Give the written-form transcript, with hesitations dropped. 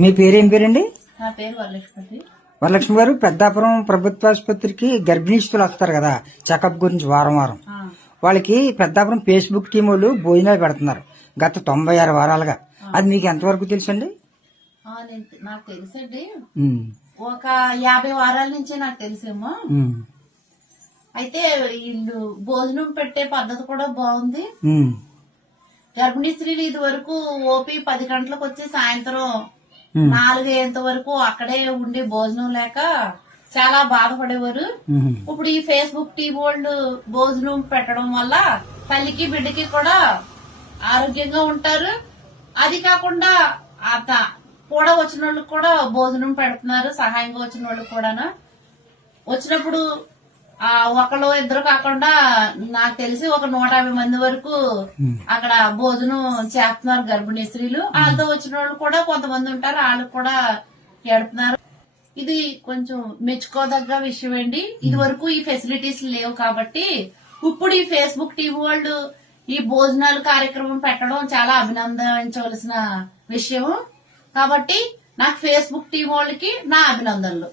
మీ పేరేం పేరండి? నా పేరు వరలక్ష్మి. వరలక్ష్మి గారు, పెద్దాపురం ప్రభుత్వ ఆసుపత్రికి గర్భిణీస్తులు వస్తారు కదా చెకప్ గురించి వారం వారం. వాళ్ళకి పెద్దాపురం ఫేస్బుక్ టీం వాళ్ళు భోజనాలు పెడుతున్నారు గత 96 వారాలుగా. అది మీకు ఎంతవరకు తెలుసండి? నాకు తెలుసండి, ఒక 50 వారాల నుంచే నాకు తెలిసేమో. అయితే వీళ్ళు భోజనం పెట్టే పద్ధతి కూడా బాగుంది. గర్భిణీ స్త్రీలు ఇది వరకు ఓపీ 10 గంటలకు వచ్చి సాయంత్రం 4 అయ్యేంత వరకు అక్కడే ఉండి భోజనం లేక చాలా బాధపడేవారు. ఇప్పుడు ఈ ఫేస్బుక్ టీవీ వాళ్ళు భోజనం పెట్టడం వల్ల తల్లికి బిడ్డకి కూడా ఆరోగ్యంగా ఉంటారు. అది కాకుండా కూడా వచ్చిన వాళ్ళకి కూడా భోజనం పెడుతున్నారు, సహాయంగా వచ్చిన వాళ్ళకి కూడా. వచ్చినప్పుడు ఒకళ్ళు ఇద్దరు కాకుండా నాకు తెలిసి ఒక 150 మంది వరకు అక్కడ భోజనం చేస్తున్నారు గర్భిణీ స్త్రీలు. వాళ్ళతో వచ్చిన వాళ్ళు కూడా కొంతమంది ఉంటారు, వాళ్ళకి కూడా పెడుతున్నారు. ఇది కొంచెం మెచ్చుకోదగ్గ విషయం అండి. ఇది వరకు ఈ ఫెసిలిటీస్ లేవు కాబట్టి ఇప్పుడు ఈ ఫేస్బుక్ టీవీ వాళ్ళు ఈ భోజనాలు కార్యక్రమం పెట్టడం చాలా అభినందించవలసిన విషయం. కాబట్టి నాకు ఫేస్బుక్ టీవీ వాళ్ళకి నా అభినందనలు.